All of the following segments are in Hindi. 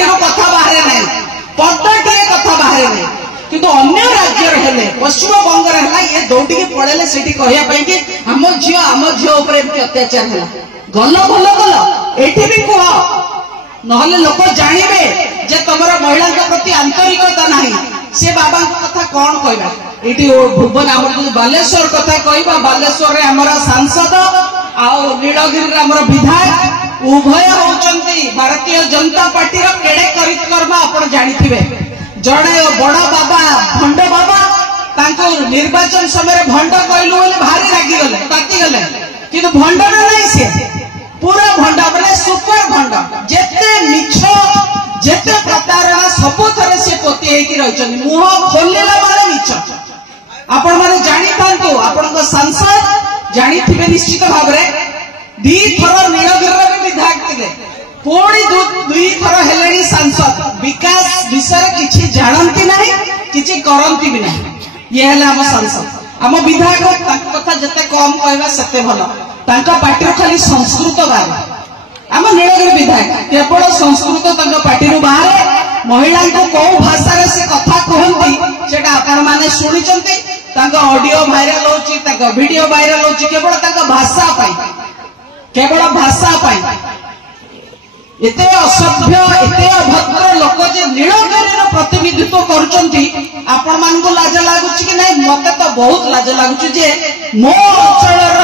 पार्टी कथा बाहर ना पदटे कथा बाहर ना किंतु अन्य राज्य हेले पश्चिम बंग ये दौड़ी पड़े से कहवाई कि आम झील अत्याचार है गल भल गल ये भी कह ना लोक जानवे जे तुम महिला प्रति आंतरिकता ना से बाबा कथा कौन कहवा ये भुवन आम बालेश्वर कथा कह बालेश्वर आमर सांसद आउ नीलगिरी आम विधायक उभय होती भारतीय जनता पार्टी केड़े करितकर्म आप जानी जड़े बड़ बाबा भंड बाबा निर्वाचन समय भंड कहलु भारी रागिगले तातीगले कि भंड ना सी पूरा भंड मैंने सुपर भंड जेते मिछ जेते प्रतारणा सब थे सी पोती रही मुह खोलिला मारे मिछ आपण माने जानी थांतु आपण सांसद जानी थिबे निश्चित भाव रे दी थर नीलगिरी विधायक थिले पुणी दुई थर हेलेनी सांसद विकास विषय किछि जानती नहीं किछि करंती भी नहीं ये हेला हम सांसद आम विधायक कथा जते कम कहबा सेते भलो तांका पार्टी खाली संस्कृत बारे आम नीलगिरी विधायक केवल संस्कृत तांका पार्टी बाहर महिला को कौ भाषा से कथा कहती सेटा आपण माने सुनिचंती तांका ऑडियो वायरल होची तांका वीडियो वायरल होची केवल तांका भाषा पाई केवल भाषा पाई एते असभ्य एते अभद्र लोक जे नीलगिरी प्रतिनिधित्व करुचंती आपण मान को लाज लागुची कि नहीं मते तो बहुत लाज लागुची जे मो अंचलर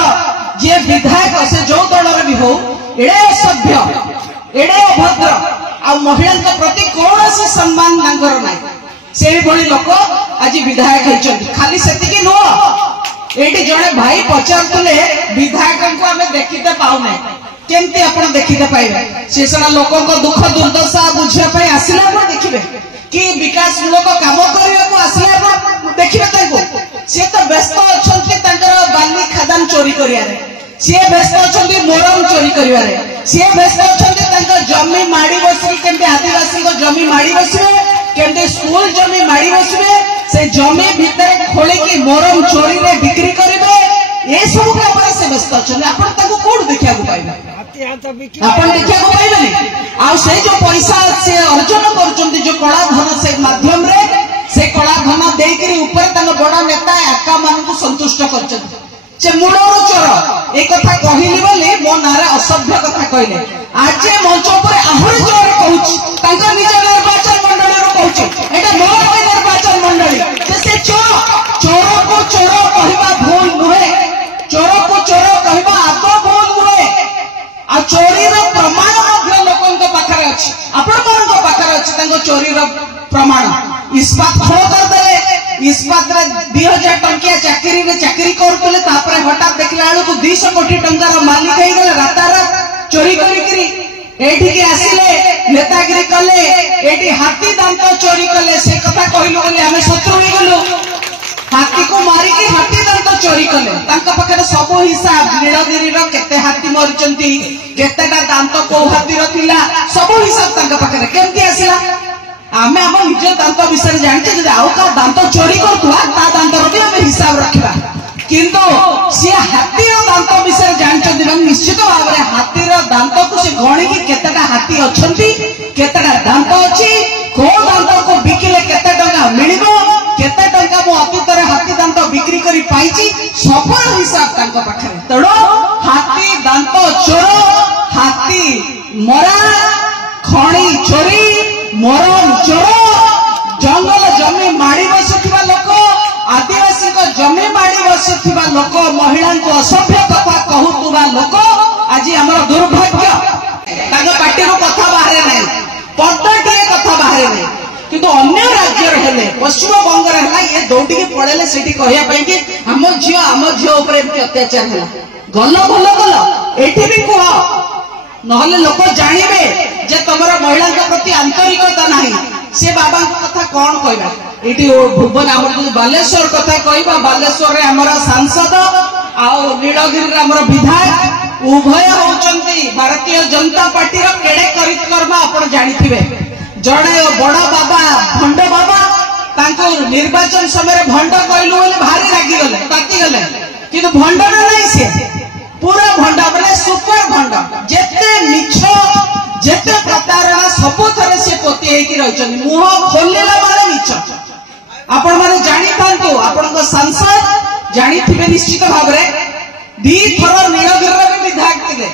जे विधायक से जो दलर भी हो एडे असभ्य एडे अभद्र आ महिला प्रति कौन से सम्मान तांकर नाही से भली लोक आज विधायक होचंती खाली सेतिकी नुह एटी जणे भाई पचारतले विधायक को हमें देखिते पाउ नै केमती आपण देखिते पाइबे से सना लोकों को दुख दुर्दशा बुझिया पई आसिला पर देखिबे कि विकास मूलक काम करिया को आसिला पर देखिबे ताको से तो व्यस्त अछंती तांकर बाली खदान चोरी करिया रे से व्यस्त अछंती मोरम चोरी करिया रे से व्यस्त अछंती तांकर जमी माडी बसी केमती आदिवासी को जमी माडी बसिबे केमती स्कूल जमी माडी बसिबे से जमी भीतर खोली की मोरम चोरी रे बिक्री करिबे ये सब काम से व्यस्त अछन आपण ताको कोड देखिया को पाइबे आपण देखिया को पाइबे आ से जो पैसा से अर्जन करचंती जो कला धन से माध्यम रे से कला धन देकरी ऊपर तन बड़ा नेता आका मान को संतुष्ट करचंती से मूलर चोर एक कथा कहिली बोले मो नारे असभ्य कथा कहले आज मंच पर आहुरी जोर कहूची तांका निज निर्वाचन मंडली रो कहूची एटा मोर निर्वाचन मंडली से चोर को चोर कहबा भूल नुहे चोर को चोर कहबा आतो भूल नुहे आ चोरी रो प्रमाण मध्य लोकन को पाखरे अछि आपण मन को पाखरे अछि तांको चोरी रो प्रमाण इस्पात खो कर दे इस्पात रे 2000 टंकिया चाकरी करतले तापरे हठात देखला आलु को 200 कोटी टंका रो मालिक हे गेले रातारात चोरी करी एठी के आसिले नेतागिरी कले एठी हाथी दांत चोरी कले से कथा कहलु बोले हमें शत्रु हो गेलु हाथी को मारी के हाथी दांत चोरी कले तांका पखरे सब हिसाब नीलगिरी रो केते हाथी मरचंती केतेटा दांत को हाथी रो थिला सब हिसाब तांका पखरे केमती आसिला आमे हम निज दांत विषय जानते जे आउ का दांत चोरी करतुआ ता दांत रो भी हमें हिसाब रखबा किंतु से हाथी रो दांत विषय जानते निश्चित भाव में हाथी रो दांत को से गणी की केतेटा हाथी अछंती केतेटा दांत अछि को दांत को बिकिले केते टंका मिलिबो केते टंका मो अतीत रे हाथी दांत बिक्री करी पाइची सफल हिसाब तांको पाखरे तडो हाथी दांत चोर हाथी मरा खणी चोरी मरम चोर जंगल जमी माड़ी बसुथिबा लोक आदिवासी को जमी माड़ी बसुथिबा लोक महिला को असभ्य कथा कहूतुबा लोक आज हमर दुर्भाग्य तांको पार्टी रो कथा बाहर नै पदटे कथा बाहर नै किंतु अन्य राज्य हेले पश्चिम बंग ये दौड़ी पड़े से कहवाई कि आम झील अत्याचार है गल भल गल ये भी कह ना लोक जानवे जे तुम महिला प्रति आंतरिकता ना से बाबा कथा कौन कहवा ये भुवन आम बालेश्वर कथा कह बालेश्वर आमर सांसद आउ नीलगिरी आम विधायक उभय होती भारतीय जनता पार्टी केड़े करितकर्म आप जानी जड़े बड़ बाबा भंड बाबा निर्वाचन समय भंड कहलु भारी रागिगले तातीगले कि भंड ना सी पूरा भंड मैंने सुपर भंड जेते मिछ जेते प्रतारणा सब थे सी ହେଇକି ରହିଛନ୍ତି मुह खोलिला माने मिछ आपण माने जानि थांतु आपणको सांसद जानि थिबे निश्चित भाव रे दी थर नीलगिरी रे विधायक थिले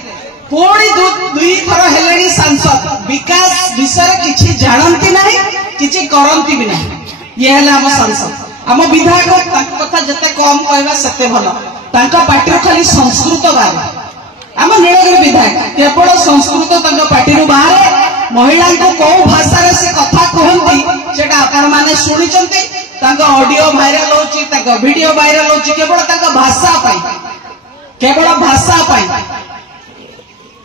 पुणी दुई थर हेलेनी सांसद विकास विषय किछि जानंती नाही किछि करंती भी नाही ये हला हम सांसद आम विधायक कथा जिते कम कहवा सेते भल पार्टी खाली संस्कृत बाहर आम नीलगिरी विधायक केवल संस्कृत पार्टी बाहर महिला को कौ भाषा से कथा कहती से आपण मैंने शुणी ऑडियो भाइराल होडियो भाइराल हो केवल भाषा केवल भाषा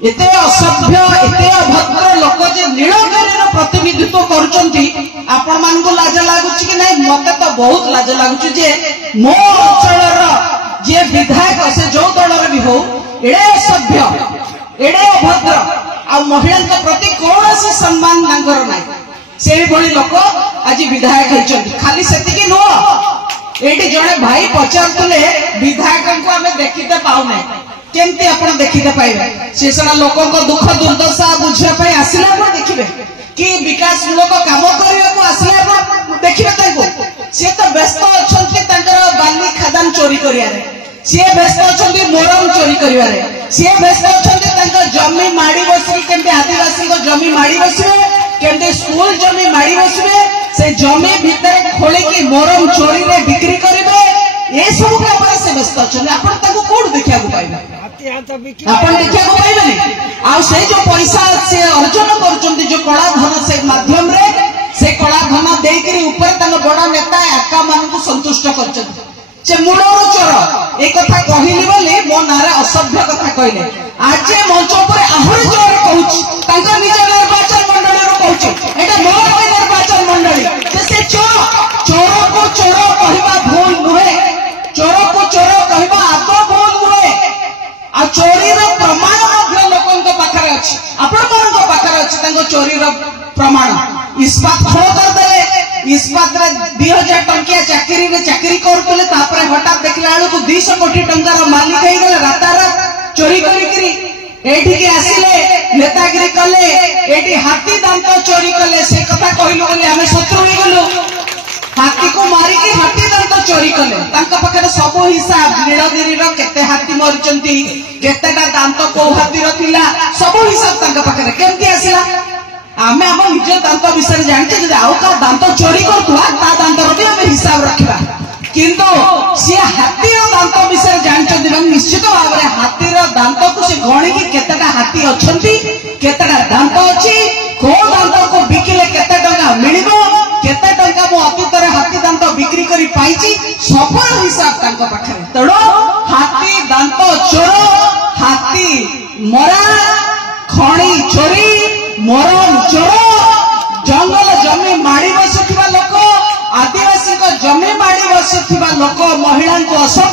एते असभ्य एते अभद्र लोक जे नीलगिरी प्रतिनिधित्व करपण मान लाज लगुच कि नहीं मत तो बहुत लाज लगुच जे मो अंचल जे विधायक से जो दल भी हो एड़े असभ्य एड़े अभद्र आ महिला प्रति कौन से सम्मान ना से लोक आज विधायक होती खाली से नुह ये जड़े भाई पचारे विधायक को आम देखते पाऊना केमती आप देखते पाइबे से सीना लोक दुख दुर्दशा बुझापी आसला देखिए कि विकास मूलक कम करने को आसला देखिए सी तो व्यस्त अच्छा बाली खादान चोरी कर सी व्यस्त अच्छा मोरम चोरी कर सी व्यस्त अच्छा जमी माड़ी बसि केमती आदिवासी को जमी माड़ी बसवे केमती स्कूल जमी माड़ी बसवे से जमी भितर खोलिकी मोरम चोरी रे बिक्री करेंगे ये सब काम से व्यस्त अच्छा कौन देखा पाइबे आपण देखा पाइबे आ से जो पैसा से अर्जन कर जो कला धन से माध्यम रे से कला धन देकरी ऊपर बड़ नेता आका मान को संतुष्ट कर मूलर चोर एक कथा कहली बोली मो नारे असभ्य कथा कहले आज मंच पर आहरी जोर कहूँ निज निर्वाचन मंडली कहूँ एटा मो निर्वाचन मंडली से चोर चोर को चोर कहवा भूल नुहे चोर को चोर कहवा आदौ भूल नुहे आ चोरी प्रमाण लोक पाखे अच्छी आपण पाखे अच्छी चोरी प्रमाण इस्पात खोल करदे इस्पात 2000 टंकिया चाकरी करुले हठात देखला बेलू 200 कोटी टंकार मालिक हो गले रातारात चोरी करी आसिले नेतागिरी कले एटी हाथी दांत चोरी कले से कथा कहलु बोली आम शत्रु हो गलु हाथी को मारिकी हाथी दांत चोरी कले पाखे सब हिसाब नीलगिरी केते हाथी मरी केतेटा दांत को हाथी सब हिसाब पाखे केमती आसला आम आम निज दांत विषय जानते आउ का दांत चोरी करुवा दांतर भी आम हिसाब रखा किंतु सी हाथीर दांत विषय जानते निश्चित भाव में हाथीर दांत को सी गणिकी केतेटा हाथी अच्छा केतेटा दांत अच्छी कौ दांत को बिकिले केते टंका मिलिबो केते टंका मो अतीत हाथी दांत बिक्री करी पाइची सब हिसाब तांको पाखरे तेणु हाथी दांत चोर हाथी मरा खणी चोरी मोरम चोर जंगल जमी माड़ी बसुवा लोक आदिवासी को जमी माड़ी बसुवा लोक महिला को